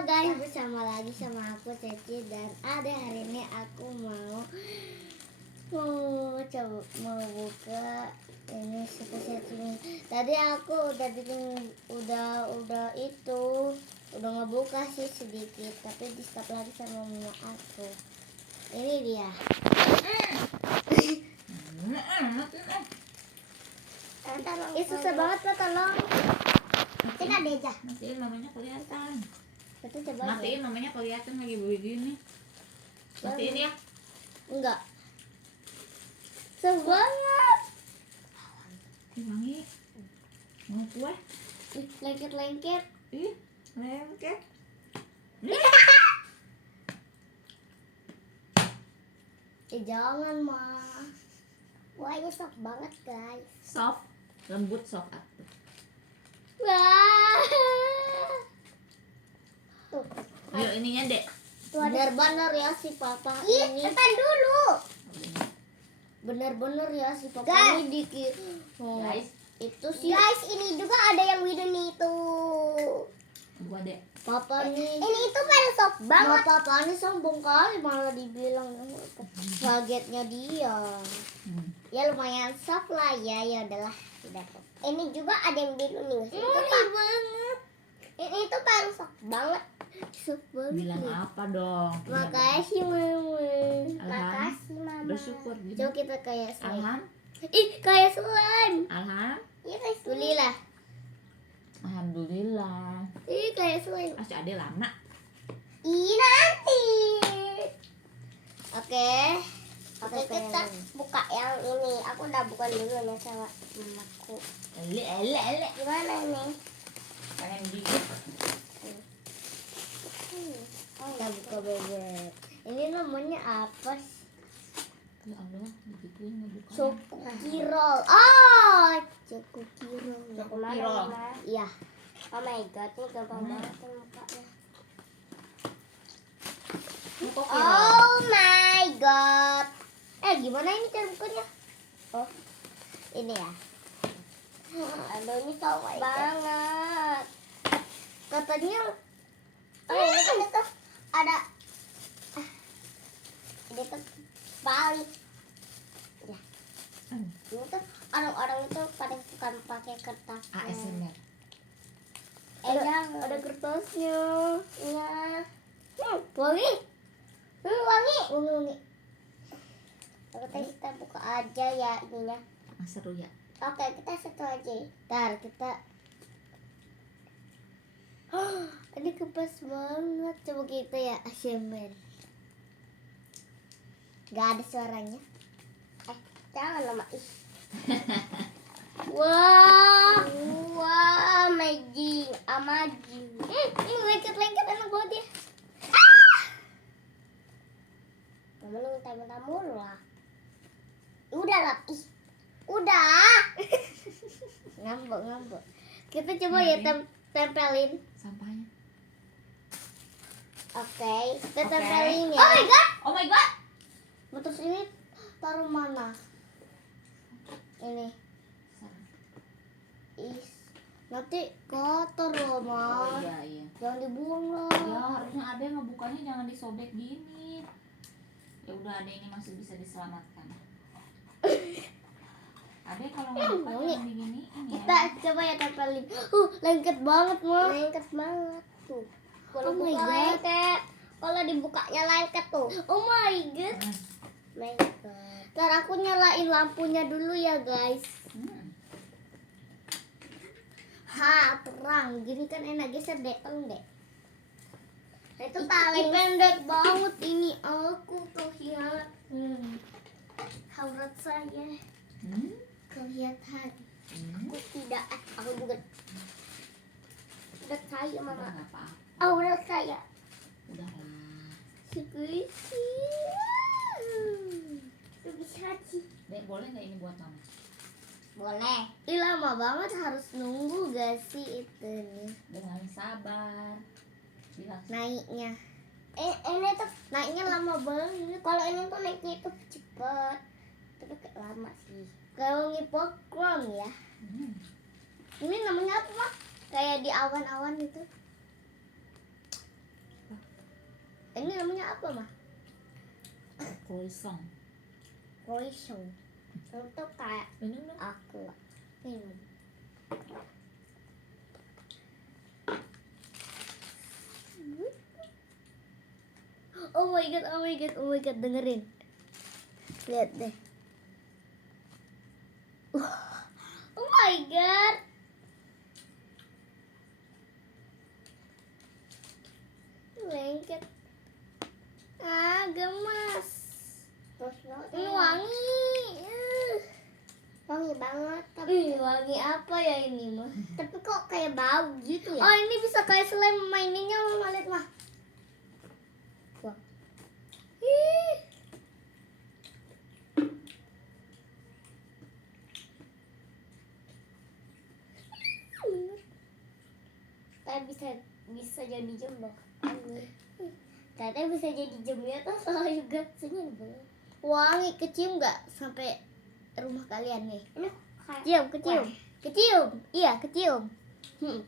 Halo guys, bersama lagi sama aku Ceci dan Ade. Hari ini aku mau buka ini spesial ini. Tadi aku udah bikin udah ngebuka sih sedikit, tapi di stop lagi sama mama aku. Ini dia. Ini susah banget loh, tolong. Matiin ada aja. Matiin mamanya kelihatan. Coba Matiin mamanya kelihatan lagi begini. Matiin ya. Enggak. Sebanyak. Wangi. Mau kue? Lengket-lengket. Ih, lengket. Jangan mah. Wah, ini soft banget guys. Soft, lembut soft aku. Wah. Tuh. Ayo ininya dek. Bener-bener ya si papa ini. Tekan dulu. Bener-bener ya si papa Guys. ini dikit. Guys, Itu sih. Guys, ini juga ada yang video nih itu. gua dek. Papa nih. Ini itu paling soft banget. Papa ini sombong kali malah dibilang kagetnya dia. Ya lumayan soft lah ya, ya udahlah. Udah. Ini juga ada yang biru nih. Banget. Ini tuh paling soft banget. Soft banget. Bilang apa dong? Makasih mama. Makasih mama. Bersyukur gitu. Coba kita kayak slime. Alham, Ih, kayak slime. alham, Iya guys. Alhamdulillah. alhamdulillah. Ih, kayak slime. Masih ada lama. Ih, nanti. Oke. Oke, kita buka yang ini. Aku udah buka dulu nih sama mamaku. Ele. Gimana nih? Pengen gigit. Kita buka bebek. Ini namanya apa sih? Ya Allah, begituin ngebuka. Cokirol. Oh, cokirol. Kemana Kira. mama? Iya. Oh my god, ini gampang banget nih mukanya. Kok Oh my god. Gimana ini cara bukanya? Oh, ini ya. Aduh, ini soft banget. Katanya Ini tuh ada. Ini tuh balik. Ya. Ini tuh orang-orang itu pada suka pakai kertas. ASMR. ada kertasnya. Iya. Wangi. Wangi. Wangi. Oke, kita buka aja ya ininya. Seru ya. Oke, kita satu aja. Ntar kita. Ini kepas banget. Coba kita ya ASMR. Gak ada suaranya. Jangan lama. Ih. Wah. Wah, amazing. Ini lengket-lengket enak banget ya. Mama lu minta mulu lah. Udah lah. Ih. Udah. Ngambek. Kita coba ya tempelin. Sampahnya. Oke, kita Oke. tempelin ya. Oh my god. Oh my god. Terus ini taruh mana? Ini. Nanti kotor loh, Ma. Oh iya. Jangan dibuang loh. Ya harusnya ada yang ngebukanya jangan disobek gini. Ya udah ada ini masih bisa diselamatkan. Ada kalau ngebuka wangi. jangan diginiin ya. Kita coba ya tempelin. Lengket banget, Ma. Lengket banget tuh. Oh Kalau my buka God. lengket. Kalau dibukanya lengket tuh. Oh my god. My god. Ntar aku nyalain lampunya dulu ya, guys. Terang. Gini kan enak, geser deh, tolong deh. Itu Ih, paling pendek banget ini aku kelihatan. Aurat saya kelihatan. aku tidak. Aku juga. Udah saya Udah mama. nggak apa-apa. Aurat saya. Udah lah. Squishy. Bisa sih. Dek boleh nggak ini buat mama? Boleh. Ih, lama banget harus nunggu gak sih itu nih Dengan sabar. Bilang. naiknya. Ini tuh Naiknya lama banget. kalau ini tuh naiknya itu cepet. Tapi kayak lama sih. Kalau ngipokron ya. Ini namanya apa, Mak? Kayak di awan-awan itu. Ini namanya apa mah? Croissant. Croissant. Itu kayak Minum dong. aku. Minum. Oh my god, oh my god, oh my god, dengerin. Lihat deh. Oh my god. Lengket. Ah, gemas. Terus lo Ini wangi. wangi banget Ih, wangi apa ya ini mah? tapi kok kayak bau gitu ya. Oh, ini bisa kayak slime maininnya mama lihat mah. Wah. Ih. Kayak bisa jadi jembok. Ternyata bisa jadi jembok tuh soalnya juga senyum banget. Wangi, kecium nggak sampai rumah kalian nih? Ini kayak Kecium, kecium. Wah. Kecium. Iya, kecium.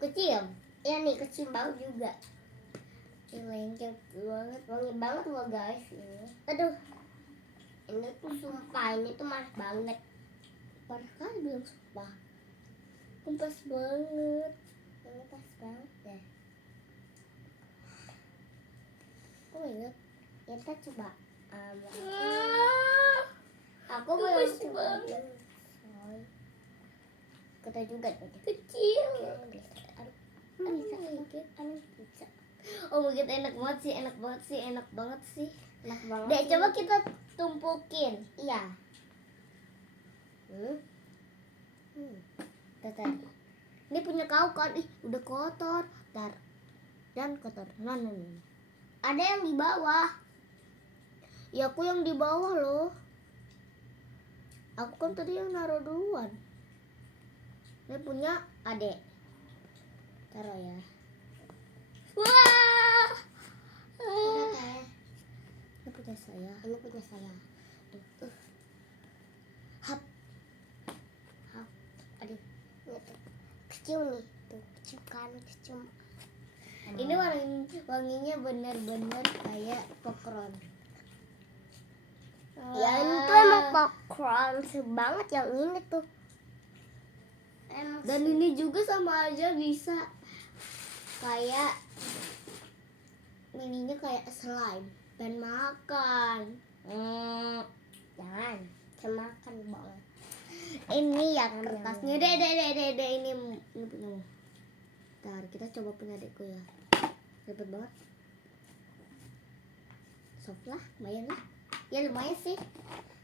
Kecium. ya nih kecium bau juga. Ini lengket banget. Wangi banget loh guys ini. Aduh, Ini tuh sumpah ini tuh manis banget. parah kali bilang sumpah. Kumpas banget. Ini pas banget deh. Oh my god. Kita coba. Ah, Aku gemes belum coba. banget. Kita juga tadi. Kecil. Aduh, Bisa. aduh bisa. Oh my god, enak banget sih, enak banget sih, enak banget sih. Enak banget. Dek, sih. coba kita tumpukin. Iya. Teter. Ini punya kau kan? Ih, udah kotor. Tar. Dan kotor. Nah. Ada yang di bawah. Ya aku yang di bawah loh. Aku kan tadi yang naruh duluan. Ini punya adek. Taruh ya. Wah. Udah kayak. Ini punya saya. Ini punya saya. Hap. Aduh. Ini tuh. Kecium nih. Tuh, kecium kan, kecium. Ini wanginya bener-bener kayak popcorn. Ya ini tuh emang popcorn banget yang ini tuh. Emang Dan ini juga sama aja bisa kayak mininya kayak slime dan makan. jangan semakan banget. Ini ya kertasnya. Dek, ini punyamu. Ntar kita coba punya adekku ya. Ribet banget. Soft lah, lumayan lah. Ya lumayan sih.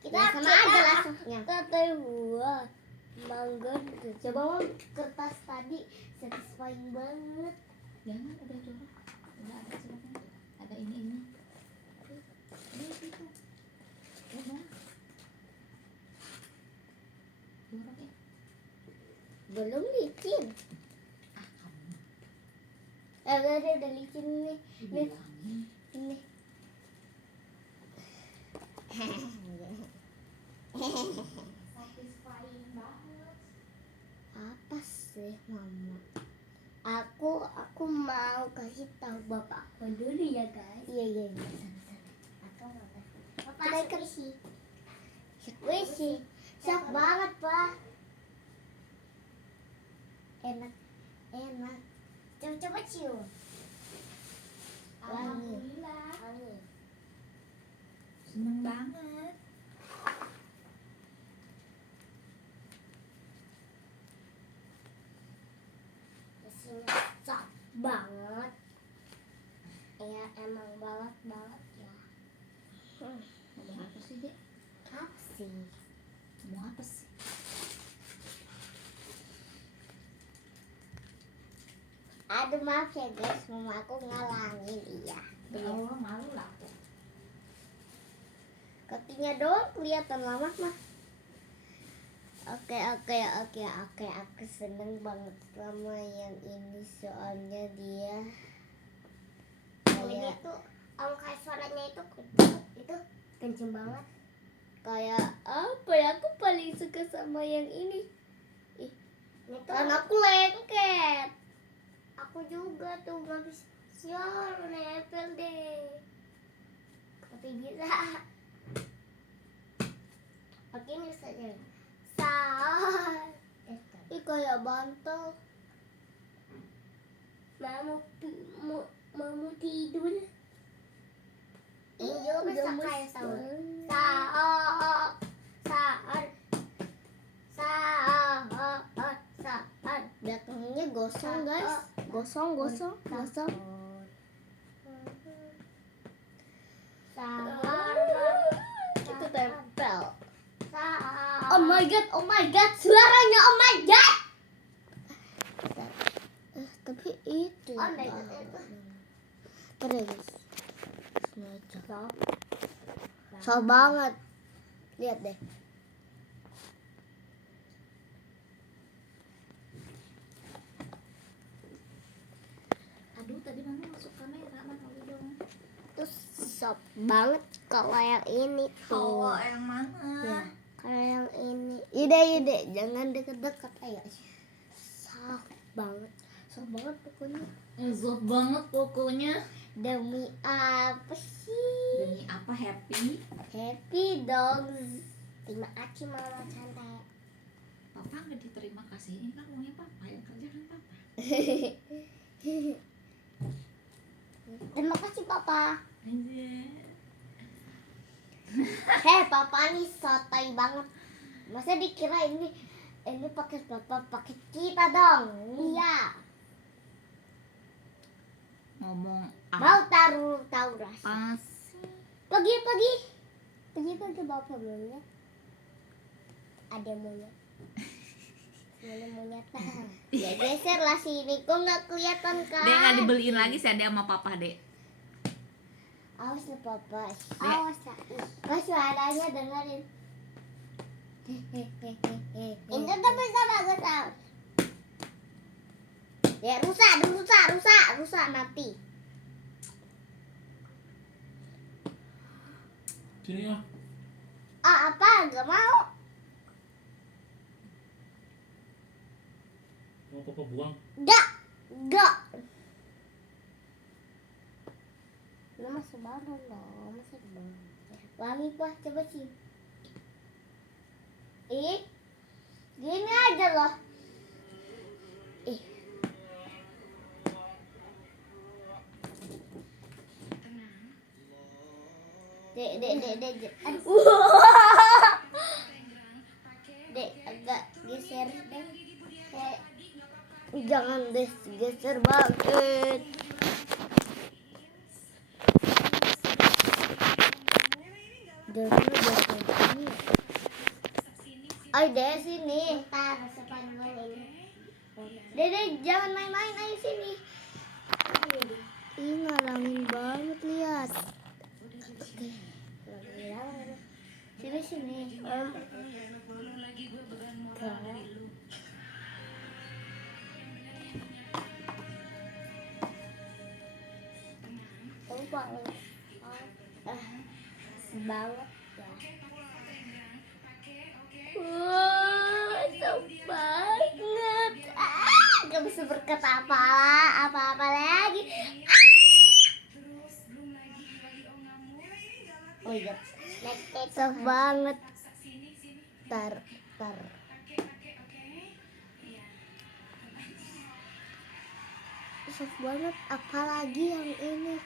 Kita- sama kita- aja lah softnya. Kata gua mangga gitu. Coba mau kertas tadi satisfying banget. Jangan, udah jorok. Udah ada silakan. Ada ini. Ini itu. Udah. Jorok ya. Belum licin. Ah, kamu Udah licin nih. bilangin. Ini. Satisfying banget. Apa sih mama? Aku mau kasih tahu bapakku dulu ya guys. Iya. Aku mau kasih. Kita Papa ikut. sih. Wih sih, siap banget pak. Enak. Coba cium. Alhamdulillah. Wangi. Seneng banget. Isinya sok banget. Ya emang banget ya. Ngomong apa sih, Dek? Apa sih? Ngomong apa sih? Aduh maaf ya guys, mama aku ngalangin iya. Ya Allah, malu lah aku. Kakinya doang kelihatan lama mah. Oke, aku seneng banget sama yang ini soalnya dia Ini kayak tuh kayak suaranya itu kenceng banget. kayak apa ya? Aku paling suka sama yang ini. Ini tuh Karena aku lengket. aku juga tuh nggak bisa. Ya, nempel deh. tapi bisa. Oke, ini saja. Saat. Ih kayak bantal. Mau tidur. Ini juga bisa Gemes kayak sahur. banget. Saat. Belakangnya gosong guys. Gosong. Itu tempel. Oh my god, suaranya oh my god. Tapi itu. Oh my god, itu. Ntar ya guys. Soal banget. Lihat deh. Aduh, tadi mama masuk kamera, mana dong? Itu sop banget kalau yang ini tuh. yang mana? Ya, kalau yang ini. Ide, jangan deket-deket ayo. Sop banget pokoknya. Soft banget pokoknya. Demi apa sih? Demi apa happy? Happy dong. Terima kasih mama cantik. Papa nggak diterima kasih, ini kan uangnya papa yang kerjakan papa. Terima kasih papa. Heh, papa nih sotoy banget. Masa dikira ini paket papa, paket kita dong. Iya. Ngomong Mau taruh rasa. apa? Pergi bapak monyet. Ada monyet. Mana monyet? Ya geser lah sini. Kok nggak kelihatan kan? Dek nggak dibeliin lagi sih ada sama papa dek. Awas ya papa. Awas ya. Pas suaranya dengerin. Ini tuh bisa bagus tau. Ya rusak mati. Sini ya. Apa? Gak mau. Mau papa buang. Gak. Lu masih baru loh, wangi pak, coba sih. Gini aja loh. Dek. Aduh. Dek, agak geser deh. Jangan geser banget. Ayo deh sini. Ntar sepan dulu ini. Dede jangan main-main, ayo sini. Ih ngalangin banget lihat. Sini. Banget ya. Wah, so banget. Gak bisa berkata apa-apa lagi. Oh iya, so banget. Tar. Soft banget, apalagi yang ini.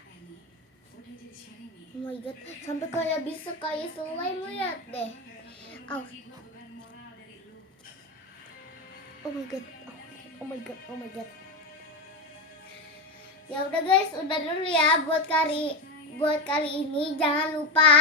Oh my god, sampai kayak bisa kayak slime, lihat deh. Oh my god. Ya udah guys, udah dulu ya buat kali ini. Jangan lupa